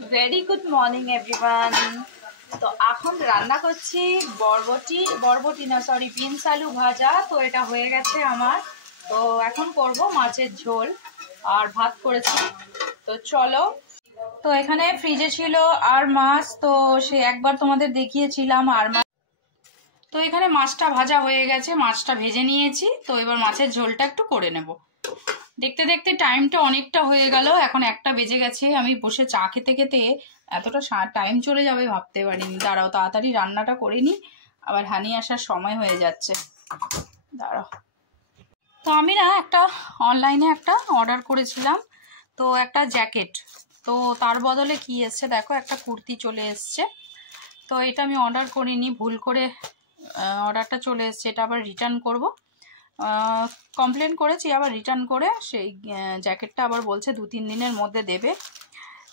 Very good morning everyone. তো এখন রান্না করছি বরবটি না সরি বিনস আলু ভাজা। তো এটা হয়ে গেছে আমার। তো এখন করব মাছের ঝোল আর ভাত করেছি। তো চলো। তো এখানে ফ্রিজে ছিল আর মাছ, তো সে একবার তোমাদের দেখিয়েছিলাম আর মাছ। তো এখানে মাছটা ভাজা হয়ে গেছে, মাছটা ভেজে নিয়েছি। তো এবার মাছের ঝোলটা একটু করে নেব। দেখতে দেখতে টাইমটা অনেকটা হয়ে গেল, এখন 1টা বেজে গেছে। আমি বসে চা খেতে খেতে এতটা টাইম চলে যাবে ভাবতে পারিনি। দাঁড়াও, তাড়াতাড়ি রান্নাটা করে নি, আবার হানি আসার সময় হয়ে যাচ্ছে। দাঁড়াও। তো আমি না একটা অনলাইনে একটা অর্ডার করেছিলাম, তো একটা জ্যাকেট। তো তার বদলে কি এসছে দেখো, একটা কুর্তি চলে এসছে। তো এটা আমি অর্ডার করিনি, ভুল করে অর্ডারটা চলে এসছে। এটা আবার রিটার্ন করব। কমপ্লেন করেছি, আবার রিটার্ন করে সেই জ্যাকেটটা আবার বলছে 2-3 দিনের মধ্যে দেবে।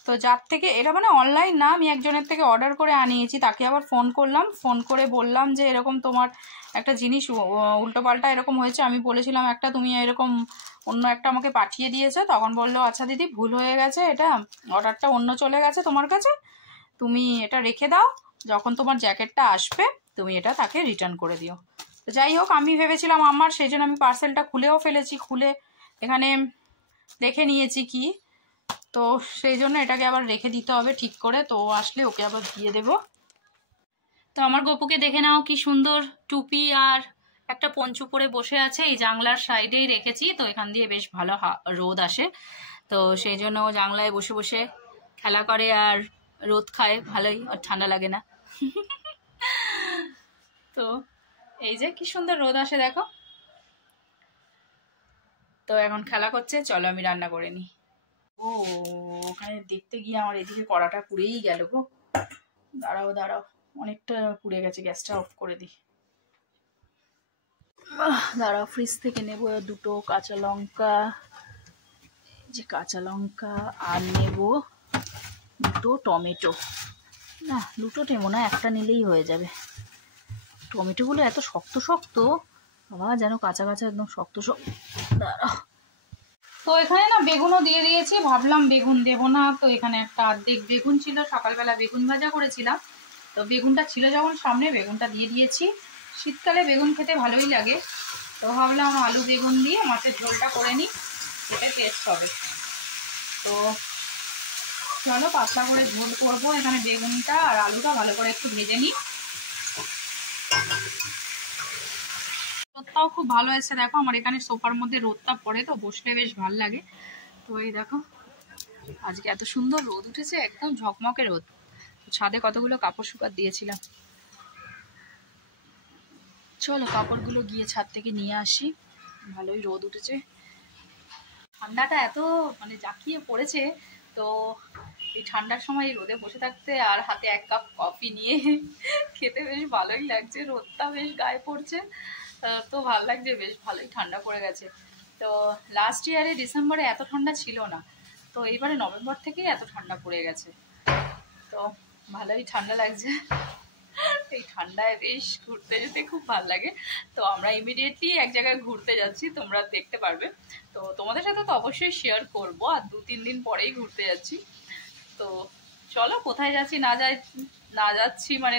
তো যার থেকে এটা মানে অনলাইন না, আমি একজনের থেকে অর্ডার করে আনিয়েছি। তাকে আবার ফোন করলাম, ফোন করে বললাম যে এরকম তোমার একটা জিনিস উল্টোপাল্টা এরকম হয়েছে। আমি বলেছিলাম একটা, তুমি এরকম অন্য একটা আমাকে পাঠিয়ে দিয়েছে। তখন বললো আচ্ছা দিদি, ভুল হয়ে গেছে, এটা অর্ডারটা অন্য চলে গেছে তোমার কাছে, তুমি এটা রেখে দাও, যখন তোমার জ্যাকেটটা আসবে তুমি এটা তাকে রিটার্ন করে দিও। তো যাই হোক, আমি ভেবেছিলাম আমার, সেই জন্য আমি পার্সেলটা খুলেও ফেলেছি, খুলে এখানে দেখে নিয়েছি কি। তো সেই জন্য এটাকে আবার রেখে দিতে হবে ঠিক করে। তো আসলে ওকে আবার দিয়ে দেব। তো আমার গপুকে দেখে নাও, কি সুন্দর টুপি আর একটা পঞ্চু পরে বসে আছে। এই জানলার সাইডেই রেখেছি, তো এখান দিয়ে বেশ ভালো রোদ আসে। তো সেই জন্য ও জানলায় বসে বসে খেলা করে আর রোদ খায়, ভালোই, আর ঠান্ডা লাগে না। তো এই যে কি সুন্দর রোদ আসে দেখো। তো এখন খেলা করছে, চলো আমি রান্না করে নিই। ও ওখানে দেখতে গিয়ে আমার এদিকে কড়াটা পুড়েই গেল গো। দাঁড়াও দাঁড়াও, অনেকটা পুড়ে গেছে, গ্যাসটা অফ করে দিই। দাঁড়াও, ফ্রিজ থেকে নেব 2টো কাঁচা লঙ্কা, যে কাঁচা লঙ্কা, আর নেব 2টো টমেটো। না 2টো নেবো না, একটা নিলেই হয়ে যাবে। টমেটোগুলো এত শক্ত শক্ত, বাবা যেন কাঁচা কাঁচা একদম শক্ত শক্ত। দাঁড়াও। তো এখানে না বেগুনও দিয়ে দিয়েছি, ভাবলাম বেগুন দেবো না। তো এখানে একটা অর্ধেক বেগুন ছিল, সকালবেলা বেগুন ভাজা করেছিলাম। তো বেগুনটা ছিল যখন সামনে, বেগুনটা দিয়ে দিয়েছি। শীতকালে বেগুন খেতে ভালোই লাগে। তো ভাবলাম আলু বেগুন দিয়ে মাছের ঝোলটা করে নিই, এটা টেস্ট হবে। তো চলো পাতলা করে ঝোল করবো। এখানে বেগুনটা আর আলুটা ভালো করে একটু ভেজে নিই। রোদটাও খুব ভালো এসেছে দেখো, আমার এখানে সোফার মধ্যে রোদটা পড়ে, তো বসলে বেশ ভালো লাগে। তো এই দেখো, আজকে এত সুন্দর রোদ উঠেছে, একদম ঝকমকে রোদ। ছাদে কতগুলো কাপড় শুকাত দিয়েছিলাম। চলো কাপড়গুলো গিয়ে ছাদ থেকে নিয়ে আসি। ভালোই রোদ উঠেছে, ঠান্ডাটা এত মানে জাঁকিয়ে পড়েছে। তো এই ঠান্ডার সময় রোদে বসে থাকতে আর হাতে 1 কাপ কফি নিয়ে খেতে বেশ ভালোই লাগছে। রোদটা বেশ গায়ে পড়ছে, তো ভালো লাগছে, বেশ ভালোই ঠান্ডা পড়ে গেছে। তো লাস্ট ইয়ারে ডিসেম্বরে এত ঠান্ডা ছিল না, তো এইবারে নভেম্বর থেকেই এত ঠান্ডা পড়ে গেছে। তো ভালোই ঠান্ডা লাগছে। এই ঠান্ডায় বেশ ঘুরতে যেতে খুব ভালো লাগে। তো আমরা ইমিডিয়েটলি এক জায়গায় ঘুরতে যাচ্ছি, তোমরা দেখতে পারবে। তো তোমাদের সাথে তো অবশ্যই শেয়ার করবো, আর 2-3 দিন পরেই ঘুরতে যাচ্ছি। তো চলো, কোথায় যাচ্ছি না যাচ্ছি মানে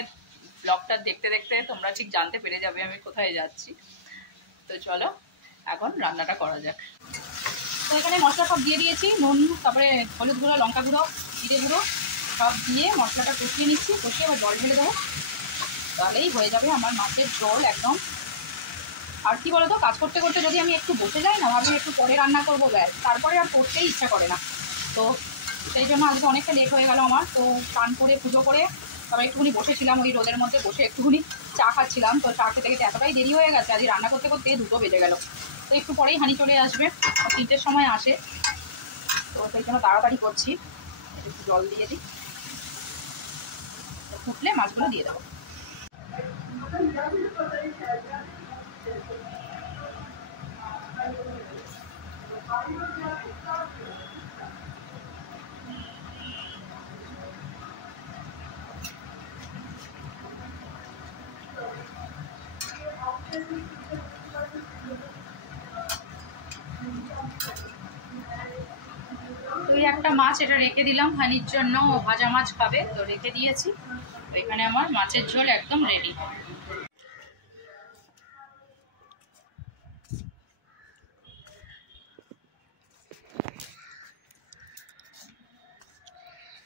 ব্লগটা দেখতে দেখতে তোমরা ঠিক জানতে পেরে যাবে আমি কোথায় যাচ্ছি। তো চলো এখন রান্নাটা করা যাক। তো এখানে মশলা সব দিয়ে দিয়েছি, নুন, তারপরে হলুদ গুঁড়ো, লঙ্কা গুঁড়ো, জিরে গুঁড়ো সব দিয়ে মশলাটা কষিয়ে নিচ্ছি। কষিয়ে আবার জল ঢেলে দেবো, তাহলেই হয়ে যাবে আমার মাছের ঝোল একদম। আর কি বলতো, কাজ করতে করতে যদি আমি একটু বসে যাই না, ভাবি একটু পরে রান্না করবো, ব্যাস তারপরে আর করতেই ইচ্ছা করে না। তো সেই জন্য আজকে অনেকটা লেট হয়ে গেল আমার। তো স্নান করে পুজো করে তারপর একটুখানি বসেছিলাম, ওই রোদের মধ্যে বসে একটুখানি চা খাচ্ছিলাম। তো চা খেতে খেতে এতটাই দেরি হয়ে গেছে, আজকে রান্না করতে করতে 2টো বেজে গেল। তো একটু পরেই হানি চলে আসবে, 3টের সময় আসে। তো সেই জন্য তাড়াতাড়ি করছি। একটু জল দিয়ে দিই, ফুটলে মাছগুলো দিয়ে দেবো। তো এই একটা মাছ, এটা রেখে দিলাম হানির জন্য, ও ভাজা মাছ খাবে তো রেখে দিয়েছি। তো এখানে আমার মাছের ঝোল একদম রেডি।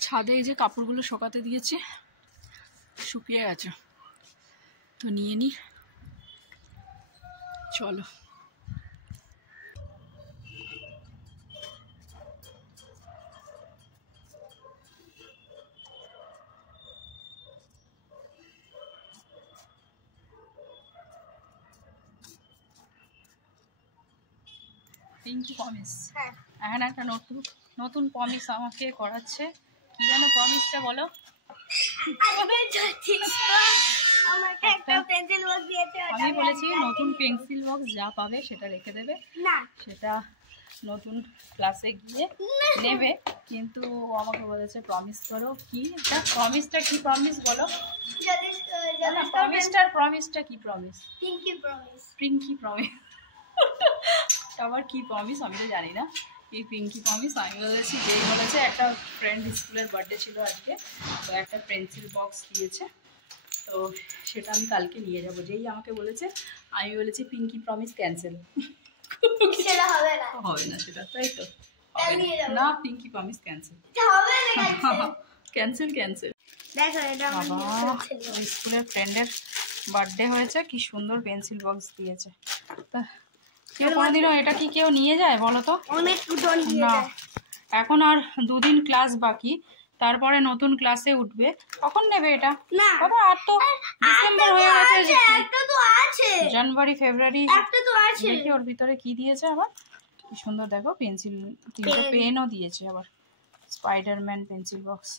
ছাদে এই যে কাপড়গুলো শুকাতে দিয়েছি, শুকিয়ে গেছে, তো নিয়ে নি। চলো পিঙ্কি প্রমিস, এখন একটা নতুন প্রমিস আমাকে করাচ্ছে। কি যেন প্রমিসটা বলো? আমি বলেছি নতুন পেন্সিল বক্স যা পাবে সেটা রেখে দেবে, সেটা নতুন ক্লাসে গিয়ে নেবে, কিন্তু আমাকে বলেছে প্রমিস করো। কি প্রমিসটা? কি প্রমিস বলো? প্রমিসটা কি প্রমিস? Pinky promise. আবার কি প্রমিস আমি তো জানি না, এই পিঙ্কি প্রমিস। আমি বলেছি, যেই বলেছে, একটা ফ্রেন্ড স্কুলের বার্থডে ছিল আজকে, তো একটা পেন্সিল বক্স দিয়েছে, তো সেটা আমি কালকে নিয়ে যাব। যেই আমাকে বলেছে আমি বলেছি পিঙ্কি প্রমিস ক্যান্সেল, হবে না সেটা, তাই তো? না, pinky promise cancel, cancel cancel. স্কুলের ফ্রেন্ডের বার্থডে হয়েছে, কি সুন্দর পেন্সিল বক্স দিয়েছে। তা কেউ কোনোদিনও এটা কি কেউ নিয়ে যায় বলো তো? না, এখন আর 2 দিন ক্লাস বাকি, তারপরে নতুন ক্লাসে উঠবে, কখন নেবে এটা? বাবা আর তো ডিসেম্বর হয়ে গেছে, জানুয়ারি ফেব্রুয়ারি। দেখি ওর ভিতরে কি দিয়েছে আবার, কি সুন্দর দেখো, পেন্সিল, 3টে পেনও দিয়েছে আবার, স্পাইডারম্যান পেন্সিল বক্স।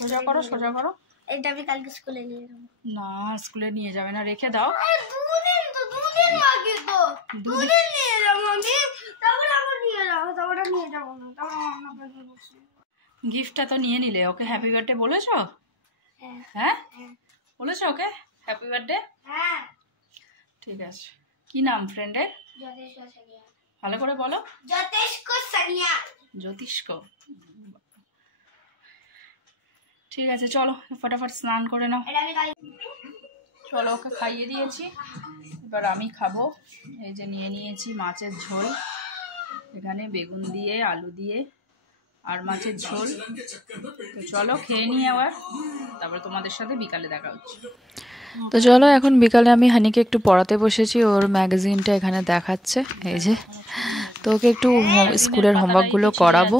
সোজা করো, সোজা করো। এটা আমি কালকে স্কুলে নিয়ে যাব। না, স্কুলে নিয়ে যাবে না, রেখে দাও। দুদিন বাকি তো, দুদিন নিয়ে যাব আমি, তারপর আবার নিয়ে যাব, তারপর নিয়ে যাব না, তারপর অন্য কিছু বলছি। গিফটটা তো নিয়ে নিলে, ওকে হ্যাপি বার্থডে বলেছো? হ্যাঁ বলেছো ওকে হ্যাপি বার্থডে? হ্যাঁ, ঠিক আছে। কি নাম ফ্রেন্ডের? জ্যোতিষ্ক সানিয়া। ভালো করে বলো। জ্যোতিষ্ক সানিয়া। জ্যোতিষ্ক। ঠিক আছে, চলো ফটাফট স্নান করে নাও। চলো, ওকে খাইয়ে দিয়েছি, এবার আমি খাবো। এই যে নিয়ে নিয়েছি মাছের ঝোল, এখানে বেগুন দিয়ে, আলু দিয়ে আর মাছের ঝোল। তো চলো খেয়ে নিই আবার, তারপরে তোমাদের সাথে বিকালে দেখা হচ্ছে। তো চলো, এখন বিকালে আমি হানিকে একটু পড়াতে বসেছি, ওর ম্যাগাজিনটা এখানে দেখাচ্ছে, এই যে। তো ওকে একটু স্কুলের হোমওয়ার্কগুলো করাবো।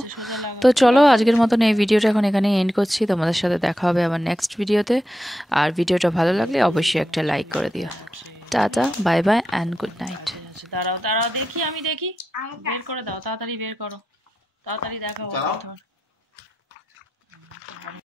তো চলো, আজকের মতন এই ভিডিওটা এখন এখানে এন্ড করছি। তোমাদের সাথে দেখা হবে আবার নেক্সট ভিডিওতে। আর ভিডিওটা ভালো লাগলে অবশ্যই একটা লাইক করে দিও। Tata, bye bye and good night. দাঁড়াও দেখি, আমি দেখি, বের করে দাও, তাড়াতাড়ি বের করো, তাড়াতাড়ি দেখাও।